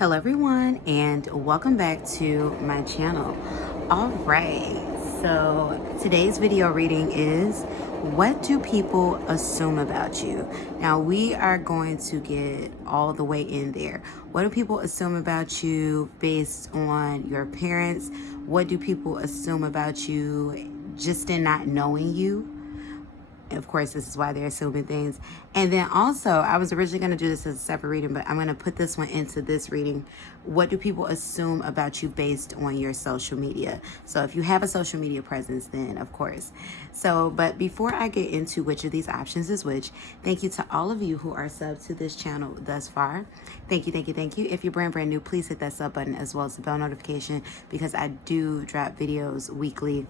Hello everyone, and welcome back to my channel. All right, so today's video reading is what do people assume about you? Now we are going to get all the way in there. What do people assume about you based on your parents? What do people assume about you just in not knowing you? Of course, this is why they're assuming things. And then also, I was originally going to do this as a separate reading, but I'm going to put this one into this reading. What do people assume about you based on your social media? So if you have a social media presence, then of course. So, but before I get into which of these options is which, thank you to all of you who are subbed to this channel thus far. Thank you, thank you, thank you. If you're brand new, please hit that sub button as well as the bell notification because I do drop videos weekly.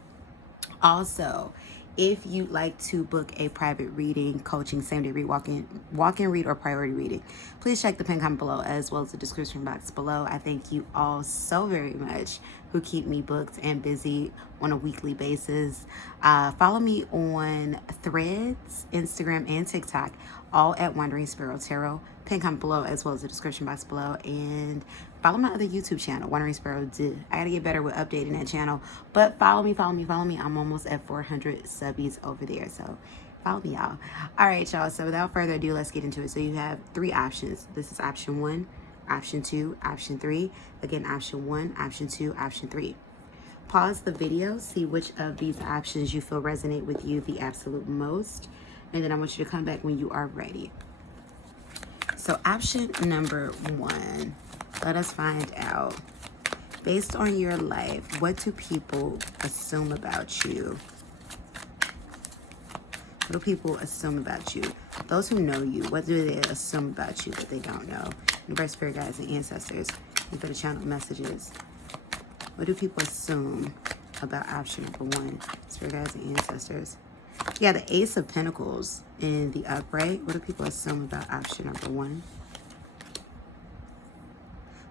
Also, if you'd like to book a private reading, coaching, same-day read, walk-in read, or priority reading, please check the pinned comment below as well as the description box below. I thank you all so very much who keep me booked and busy on a weekly basis. Follow me on Threads, Instagram, and TikTok, all at Wanderingsparrow Tarot. Pinned comment below as well as the description box below. And follow my other YouTube channel, wanderingsparrow. I gotta get better with updating that channel, but follow me. I'm almost at 400 subbies over there, so follow me, y'all. All right, y'all. So without further ado, let's get into it. So you have three options. This is option 1, option 2, option 3. Again, option 1, option 2, option 3. Pause the video, see which of these options you feel resonate with you the absolute most, and then I want you to come back when you are ready. So option number 1, let us find out. Based on your life, what do people assume about you? What do people assume about you? Those who know you, what do they assume about you that they don't know? Universe, spirit guides, and ancestors. And for the channel messages, what do people assume about option number 1? Spirit guides and ancestors. Yeah, the Ace of Pentacles in the upright. What do people assume about option number 1?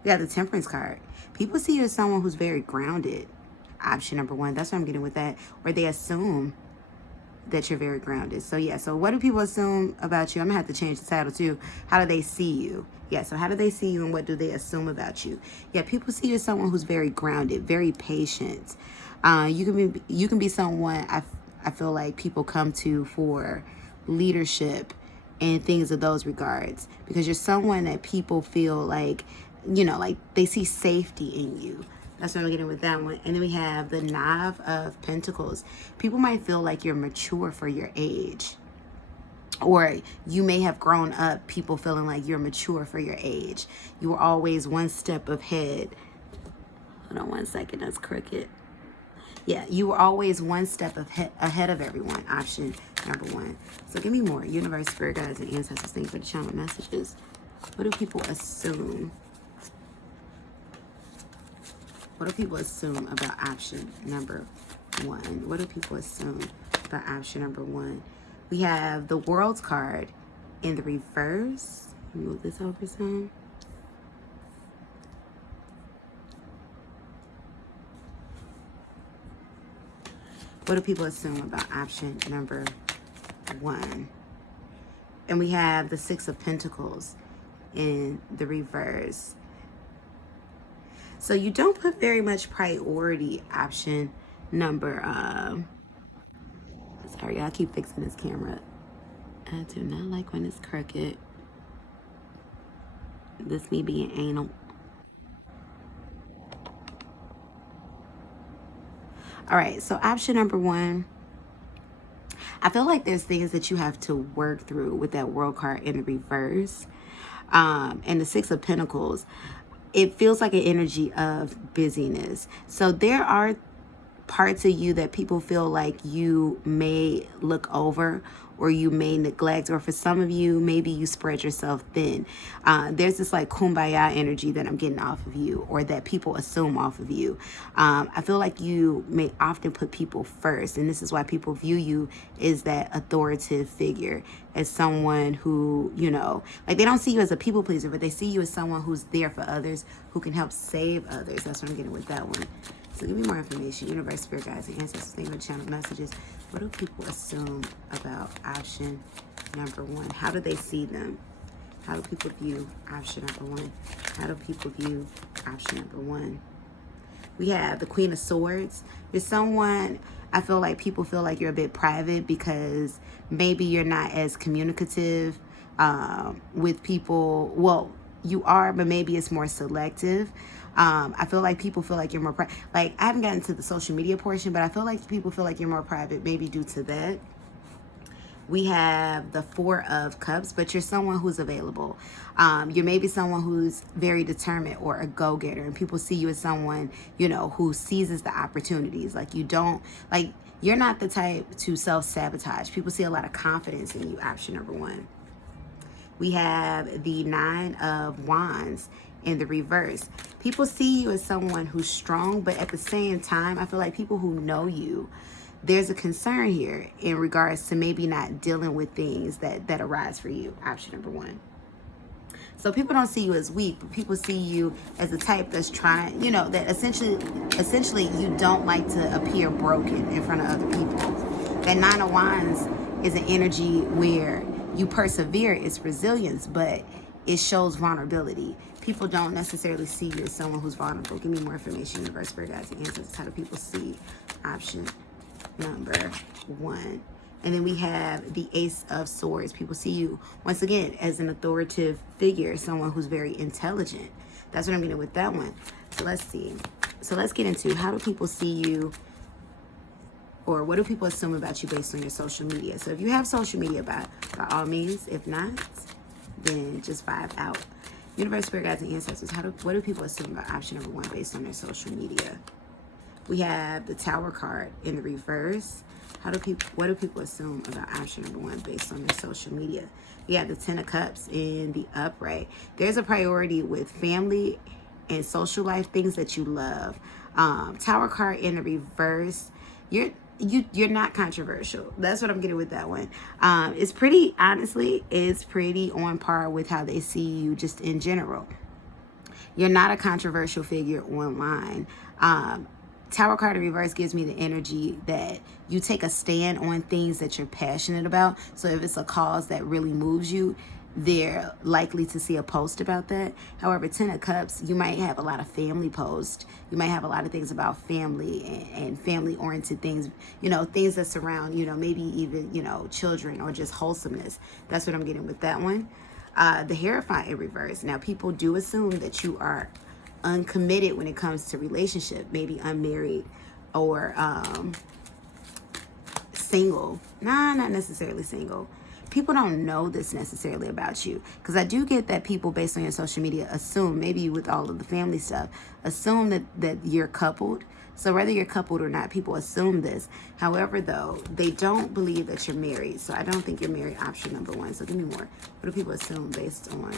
We got the Temperance card. People see you as someone who's very grounded. Option number 1. That's what I'm getting with that. Or they assume that you're very grounded. So yeah, so what do people assume about you? I'm gonna have to change the title too. How do they see you? Yeah, so how do they see you and what do they assume about you? Yeah, people see you as someone who's very grounded, very patient. You can be someone I feel like people come to for leadership and things of those regards, because you're someone that people feel like, you know, like they see safety in you. That's what I'm getting with that one. And then we have the Nine of Pentacles. People might feel like you're mature for your age. Or you may have grown up, people feeling like you're mature for your age. You were always one step ahead. Hold on one second, that's crooked. Yeah, you were always one step ahead of everyone. Option number 1. So give me more. Universe, spirit guides, and ancestors. Thank you for the channel messages. What do people assume? What do people assume about option number 1? What do people assume about option number 1? We have the World's card in the reverse. Move this over some. What do people assume about option number 1? And we have the Six of Pentacles in the reverse. So you don't put very much priority option number, sorry, I keep fixing this camera. I do not like when it's crooked. This me being anal. All right, so option number 1. I feel like there's things that you have to work through with that World card in the reverse. And the Six of Pentacles, it feels like an energy of busyness. So there are parts of you that people feel like you may look over or you may neglect, or for some of you, maybe you spread yourself thin. There's this like kumbaya energy that I'm getting off of you, or that people assume off of you. I feel like you may often put people first, and this is why people view you as that authoritative figure, as someone who, you know, like they don't see you as a people pleaser, but they see you as someone who's there for others, who can help save others. That's what I'm getting with that one. So give me more information. Universe, spirit guides, and ancestors. Thank you for the channel messages. What do people assume about option number 1? How do they see them? How do people view option number one? How do people view option number one? We have the Queen of Swords. You're someone, I feel like people feel like you're a bit private because maybe you're not as communicative with people. Well, you are, but maybe it's more selective. I feel like people feel like you're more private. Like, I haven't gotten to the social media portion, but I feel like people feel like you're more private, maybe due to that. We have the Four of Cups, but you're someone who's available. You're maybe someone who's very determined or a go-getter, and people see you as someone, you know, who seizes the opportunities. Like, you don't, like, you're not the type to self-sabotage. People see a lot of confidence in you, option number one. We have the Nine of Wands in the reverse. People see you as someone who's strong, but at the same time, I feel like people who know you, there's a concern here in regards to maybe not dealing with things that arise for you, option number one. So people don't see you as weak, but people see you as a type that's trying, you know, that essentially you don't like to appear broken in front of other people. That Nine of Wands is an energy where you persevere, it's resilience, but it shows vulnerability. People don't necessarily see you as someone who's vulnerable. Give me more information, universe, spirit, guides, and answers. How do people see option number one? And then we have the Ace of Swords. People see you, once again, as an authoritative figure, someone who's very intelligent. That's what I'm getting with that one. So let's see. So let's get into how do people see you, or what do people assume about you based on your social media? So if you have social media, by all means. If not, then just vibe out. Universe, spirit, guides, and ancestors. What do people assume about option number one based on their social media? We have the Tower card in the reverse. What do people assume about option number one based on their social media? We have the Ten of Cups in the upright. There's a priority with family and social life, things that you love. Tower card in the reverse. You're not controversial. That's what I'm getting with that one. It's pretty, honestly, it's pretty on par with how they see you just in general. You're not a controversial figure online. Tower card in reverse gives me the energy that you take a stand on things that you're passionate about. So if it's a cause that really moves you, they're likely to see a post about that. However, Ten of Cups, you might have a lot of family posts. You might have a lot of things about family and family-oriented things, you know, things that surround, you know, maybe even, you know, children or just wholesomeness. That's what I'm getting with that one. The Hierophant in reverse. Now, people do assume that you are uncommitted when it comes to relationship, maybe unmarried or single. Nah, not necessarily single. People don't know this necessarily about you, because I do get that people based on your social media assume, maybe with all of the family stuff, assume that you're coupled. So whether you're coupled or not, people assume this. However, though, they don't believe that you're married. So I don't think you're married, option number one. So give me more. What do people assume based on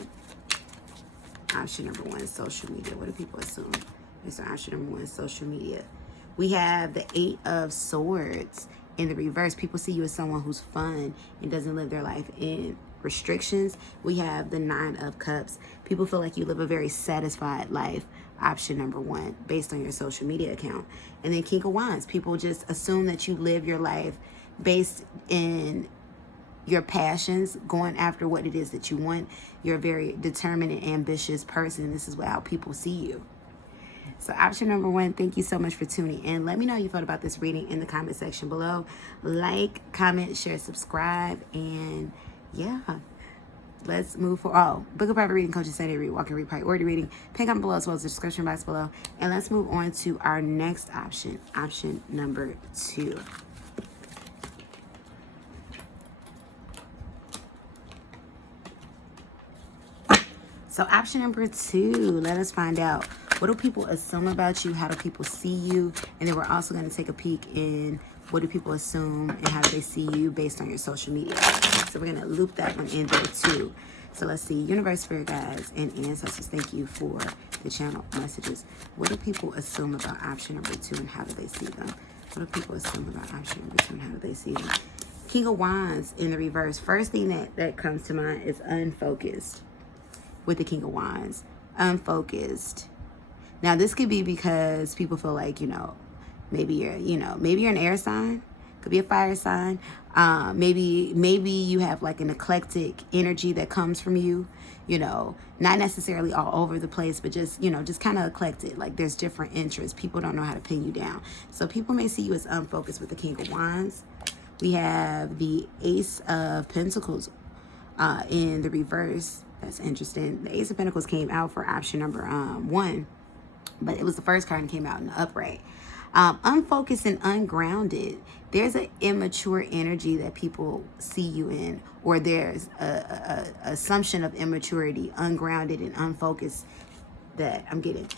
option number one, social media? What do people assume based on option number one, social media? We have the Eight of Swords in the reverse. People see you as someone who's fun and doesn't live their life in restrictions. We have the Nine of Cups. People feel like you live a very satisfied life, option number one, based on your social media account. And then King of Wands. People just assume that you live your life based in your passions, going after what it is that you want. You're a very determined and ambitious person. This is how people see you. So option number one, thank you so much for tuning in. Let me know how you felt about this reading in the comment section below. Like, comment, share, subscribe, and yeah, let's move forward. Book a private reading, coaching, Saturday read, walk and read, priority reading. Pin comment below as well as the description box below. And let's move on to our next option, option number two. So option number two, let us find out, what do people assume about you? How do people see you? And then we're also going to take a peek in what do people assume and how do they see you based on your social media. So we're going to loop that one in there too. So let's see, universe, spirit, guides, and ancestors, thank you for the channel messages. What do people assume about option number two and how do they see them? What do people assume about option number two and how do they see them? King of Wands in the reverse. First thing that comes to mind is unfocused. With the King of Wands, unfocused. Now, this could be because people feel like, maybe you're an air sign. Could be a fire sign. Maybe you have like an eclectic energy that comes from you. You know, not necessarily all over the place, but just, you know, just kind of eclectic. Like there's different interests. People don't know how to pin you down. So people may see you as unfocused with the King of Wands. We have the Ace of Pentacles in the reverse. That's interesting. The Ace of Pentacles came out for option number 1, but it was the first card and came out in the upright. Unfocused and ungrounded. There's an immature energy that people see you in, or there's a assumption of immaturity, ungrounded and unfocused that I'm getting.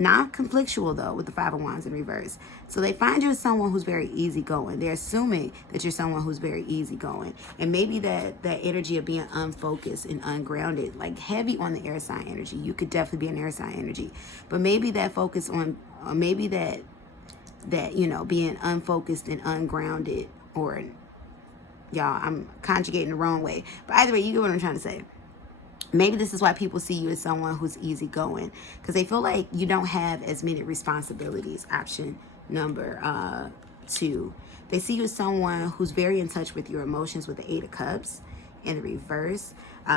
Not conflictual though with the Five of Wands in reverse. So they find you as someone who's very easygoing. They're assuming that you're someone who's very easygoing, and maybe that energy of being unfocused and ungrounded, like heavy on the air sign energy. You could definitely be an air sign energy, but maybe that focus on, or maybe that you know, being unfocused and ungrounded, or y'all, I'm conjugating the wrong way, but either way, you get what I'm trying to say. Maybe this is why people see you as someone who's easygoing, because they feel like you don't have as many responsibilities. Option number 2. They see you as someone who's very in touch with your emotions with the Eight of Cups in the reverse.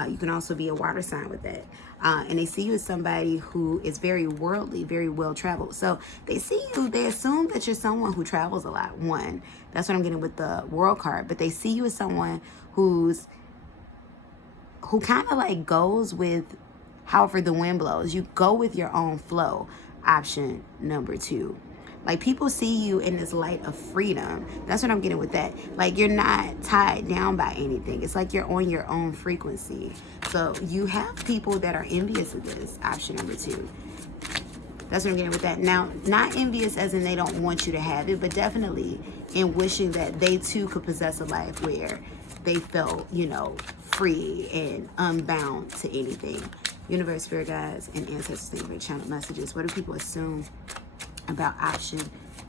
You can also be a water sign with that. And they see you as somebody who is very worldly, very well traveled. So they see you, they assume that you're someone who travels a lot. One, that's what I'm getting with the World card. But they see you as someone who kind of like goes with however the wind blows. You go with your own flow. Option number 2. Like people see you in this light of freedom. That's what I'm getting with that. Like you're not tied down by anything. It's like you're on your own frequency. So you have people that are envious of this. Option number 2. That's what I'm getting with that. Now, not envious as in they don't want you to have it, but definitely in wishing that they too could possess a life where they felt, you know, free and unbound to anything. Universe, spirit guides, and ancestors, thank you for channel messages. What do people assume about option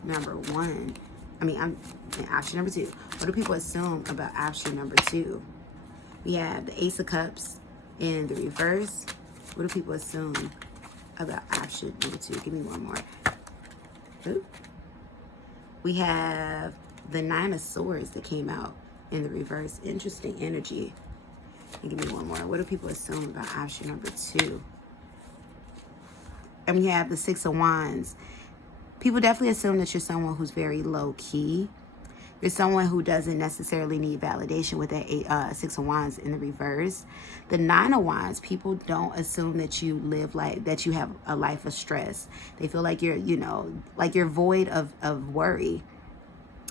number 1? Option number 2. What do people assume about option number 2? We have the Ace of Cups in the reverse. What do people assume about option number 2? Give me one more. Ooh. We have the Nine of Swords that came out in the reverse. Interesting energy. And give me one more. What do people assume about option number 2? And we have the Six of Wands. People definitely assume that you're someone who's very low key. You're someone who doesn't necessarily need validation with that Six of Wands in the reverse. The Nine of Wands, people don't assume that you live like, that you have a life of stress. They feel like you're, you know, like you're void of worry.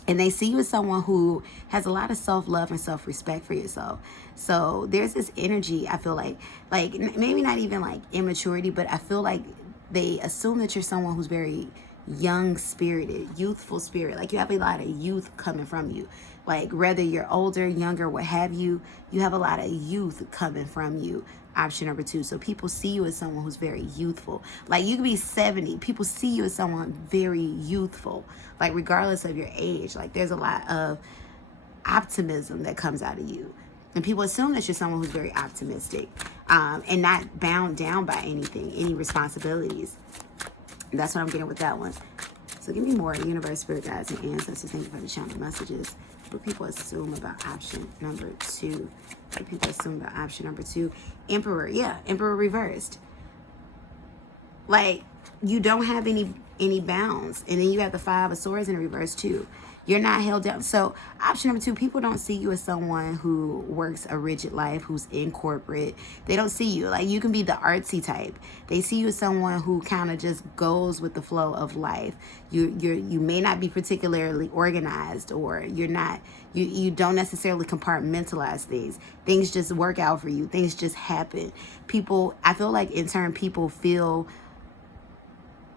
And they see you as someone who has a lot of self-love and self-respect for yourself. So there's this energy, I feel like maybe not even like immaturity, but I feel like they assume that you're someone who's very young spirited, youthful spirit. Like you have a lot of youth coming from you. Like whether you're older, younger, what have you, you have a lot of youth coming from you. Option number 2. So people see you as someone who's very youthful. Like you could be 70. People see you as someone very youthful. Like regardless of your age, like there's a lot of optimism that comes out of you. And people assume that you're someone who's very optimistic and not bound down by anything, any responsibilities. That's what I'm getting with that one. So give me more. Universe, spirit guides, and ancestors, thank you for the channel messages. What do people assume about option number 2? What do people assume about option number 2? Emperor. Yeah, Emperor reversed. Like you don't have any bounds. And then you have the Five of Swords in reverse too. You're not held down. So option number 2, people don't see you as someone who works a rigid life, who's in corporate. They don't see you. Like you can be the artsy type. They see you as someone who kind of just goes with the flow of life. You may not be particularly organized, or you're not, you don't necessarily compartmentalize things. Things just work out for you. Things just happen. People, I feel like in turn, people feel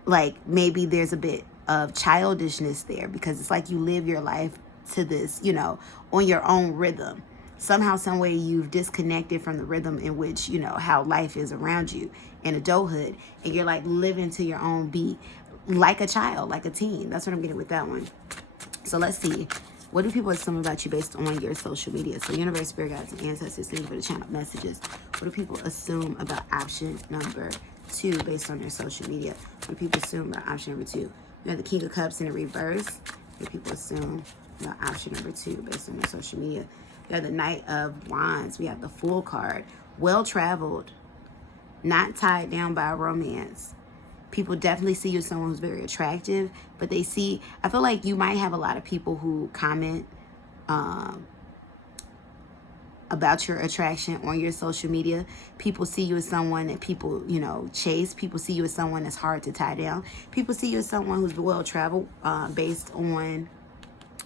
like maybe there's a bit of childishness there, because it's like you live your life to this, you know, on your own rhythm. Somehow, some way you've disconnected from the rhythm in which, you know, how life is around you in adulthood, and you're like living to your own beat, like a child, like a teen. That's what I'm getting with that one. So let's see. What do people assume about you based on your social media? So universe, spirit guides, and ancestors, thank you for the channel messages. What do people assume about option number 2 based on their social media? What do people assume about option number 2? We have the King of Cups in the reverse. What do people assume about option number 2 based on their social media? We have the Knight of Wands. We have the Fool card. Well-traveled, not tied down by romance. People definitely see you as someone who's very attractive, but I feel like you might have a lot of people who comment about your attraction on your social media. People see you as someone that people, chase. People see you as someone that's hard to tie down. People see you as someone who's well-traveled based on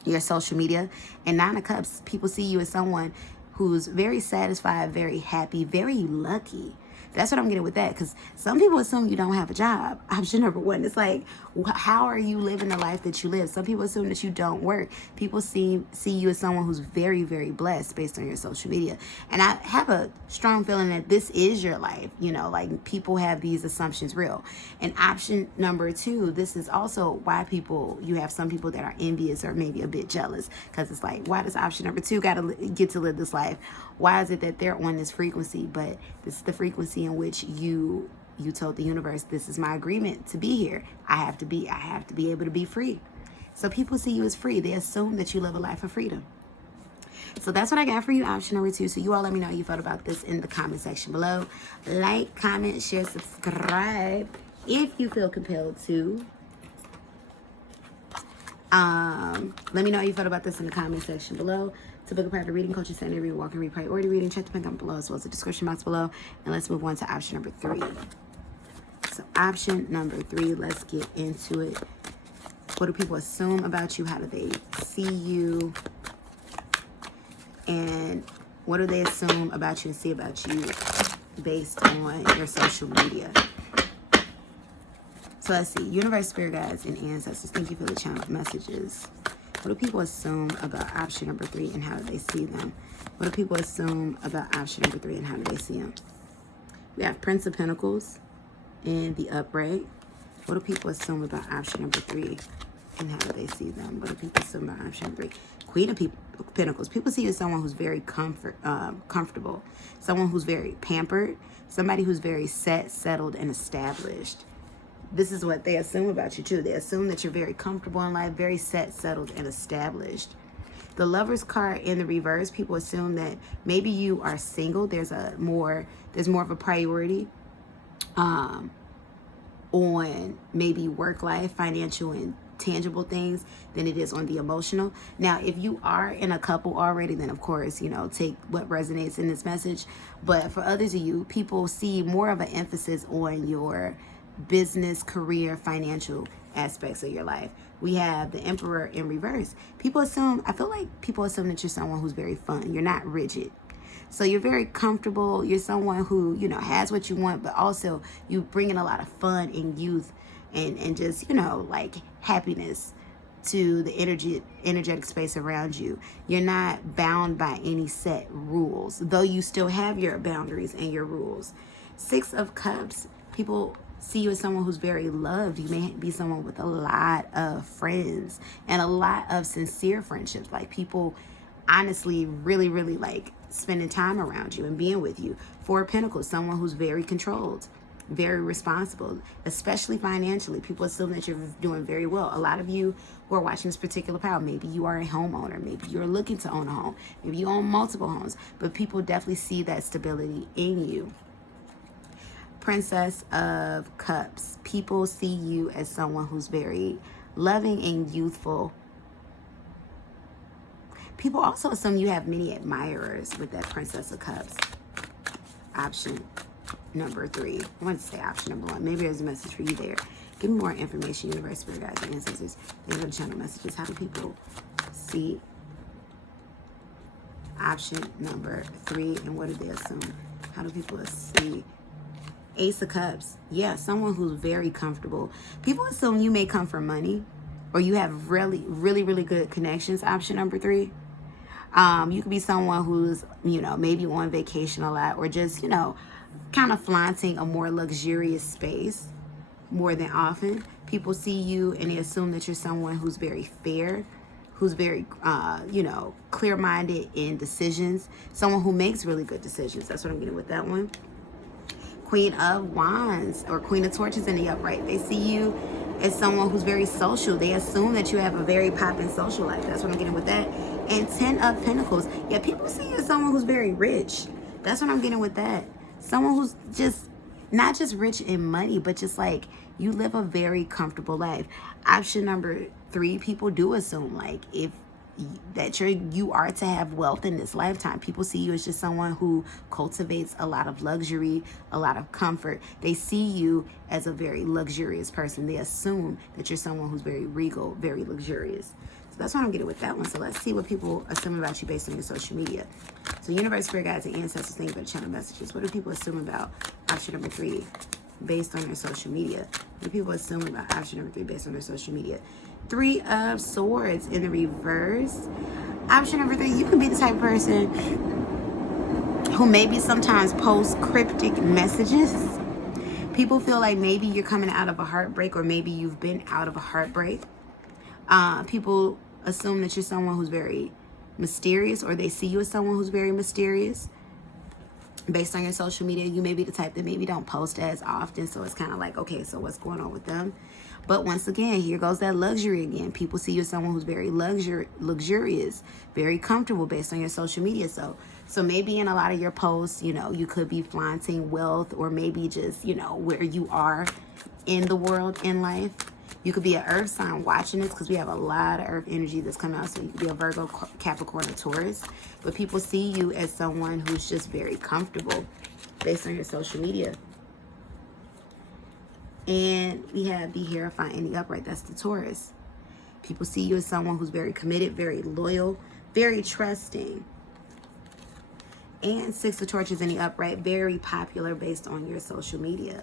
your social media. And 9 of Cups, people see you as someone who's very satisfied, very happy, very lucky. That's what I'm getting with that, because some people assume you don't have a job. Option number 1. It's like, how are you living the life that you live? Some people assume that you don't work. People see you as someone who's very, very blessed based on your social media. And I have a strong feeling that this is your life. Like, people have these assumptions real. And option number 2, this is also why you have some people that are envious or maybe a bit jealous, because it's like, why does option number 2 got to get to live this life? Why is it that they're on this frequency? But this is the frequency in which you told the universe, this is my agreement to be here. I have to be able to be free. So people see you as free. They assume that you live a life of freedom. So that's what I got for you, option number 2. So you all let me know how you felt about this in the comment section below. Like, comment, share, subscribe if you feel compelled to. Let me know how you felt about this in the comment section below. To book a private reading, coaching, standard reading, walk and read, priority reading, check the pin comment below as well as the description box below. And let's move on to option number 3. So option number 3, let's get into it. What do people assume about you? How do they see you? And what do they assume about you and see about you based on your social media? So let's see. Universe, spirit guides, and ancestors, thank you for the channel messages. What do people assume about option number 3 and how do they see them? What do people assume about option number 3 and how do they see them? We have Prince of Pentacles in the upright. What do people assume about option number 3 and how do they see them? What do people assume about option number 3? Queen of Pentacles. People see you as someone who's very comfortable, someone who's very pampered, somebody who's very settled, and established. This is what they assume about you too. They assume that you're very comfortable in life, very settled, and established. The Lovers card in the reverse, people assume that maybe you are single. There's more of a priority on maybe work life, financial, and tangible things than it is on the emotional. Now, if you are in a couple already, then of course, take what resonates in this message. But for others of you, people see more of an emphasis on your business, career, financial aspects of your life. We have the Emperor in reverse. I feel like people assume that you're someone who's very fun. You're not rigid. So you're very comfortable. You're someone who, has what you want, but also you bring in a lot of fun and youth and just, like happiness to the energetic space around you. You're not bound by any set rules, though you still have your boundaries and your rules. 6 of Cups, people see you as someone who's very loved. You may be someone with a lot of friends and a lot of sincere friendships. Like, people honestly really, really like spending time around you and being with you. 4 of Pentacles, someone who's very controlled, very responsible, especially financially. People assume that you're doing very well. A lot of you who are watching this particular power, maybe you are a homeowner, maybe you're looking to own a home, maybe you own multiple homes, but people definitely see that stability in you. Princess of Cups. People see you as someone who's very loving and youthful. People also assume you have many admirers with that Princess of Cups. Option number 3. I wanted to say option number 1. Maybe there's a message for you there. Give me more information, universe, spirit guides, and ancestors. These are the channel messages. How do people see option number 3 and what do they assume? How do people see Ace of Cups? Yeah, someone who's very comfortable. People assume you may come from money or you have really, really, really good connections. Option number 3. You could be someone who's, maybe on vacation a lot or just, kind of flaunting a more luxurious space more than often. People see you and they assume that you're someone who's very fair, who's very, clear-minded in decisions, someone who makes really good decisions. That's what I'm getting with that one. Queen of Wands or Queen of Torches in the upright. They see you as someone who's very social. They assume that you have a very popping social life. That's what I'm getting with that. And 10 of Pentacles. Yeah, people see you as someone who's very rich. That's what I'm getting with that. Someone who's just not just rich in money, but just like you live a very comfortable life. Option number 3, people do assume like if that you are to have wealth in this lifetime. People see you as just someone who cultivates a lot of luxury, a lot of comfort. They see you as a very luxurious person. They assume that you're someone who's very regal, very luxurious. So that's what I'm getting with that one. So let's see what people assume about you based on your social media. So universe, spirit guides, and ancestors, think about channel messages. What do people assume about option number 3 based on their social media? What do people assume about option number 3 based on their social media? 3 of Swords in the reverse. Option number 3, you can be the type of person who maybe sometimes posts cryptic messages. People feel like maybe you're coming out of a heartbreak, or maybe you've been out of a heartbreak. People assume that you're someone who's very mysterious, or they see you as someone who's very mysterious. Based on your social media, you may be the type that maybe don't post as often, so it's kind of like, okay, so what's going on with them? But once again, here goes that luxury again. People see you as someone who's very luxurious, very comfortable based on your social media. So maybe in a lot of your posts, you know, you could be flaunting wealth, or maybe just, you know, where you are in the world, in life. You could be an earth sign watching this, because we have a lot of earth energy that's coming out. So you could be a Virgo, Capricorn, or Taurus. But people see you as someone who's just very comfortable based on your social media. And we have the Hierophant in the upright. That's the Taurus. People see you as someone who's very committed, very loyal, very trusting. And 6 of Torches in the upright. Very popular based on your social media.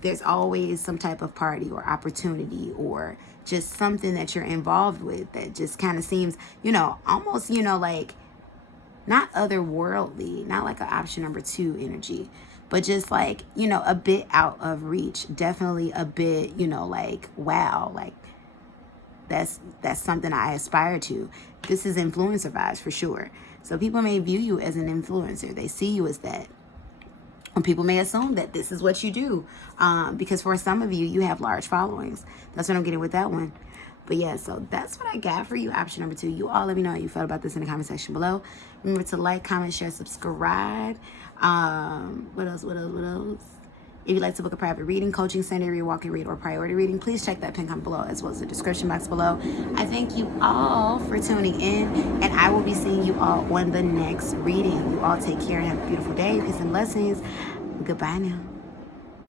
There's always some type of party or opportunity, or just something that you're involved with that just kind of seems, you know, almost, you know, like not otherworldly, not like an option number 2 energy, but just like, you know, a bit out of reach. Definitely a bit, you know, like, wow, like that's something I aspire to. This is influencer vibes for sure. So people may view you as an influencer. They see you as that. And people may assume that this is what you do, because for some of you, you have large followings. That's what I'm getting with that one. But yeah, so that's what I got for you, option number 2. You all let me know how you felt about this in the comment section below. Remember to like, comment, share, subscribe. What else? If you'd like to book a private reading, coaching, secondary, walk-in read, or priority reading, please check that pin comment below, as well as the description box below. I thank you all for tuning in, and I will be seeing you all on the next reading. You all take care and have a beautiful day. Peace and blessings. Goodbye now.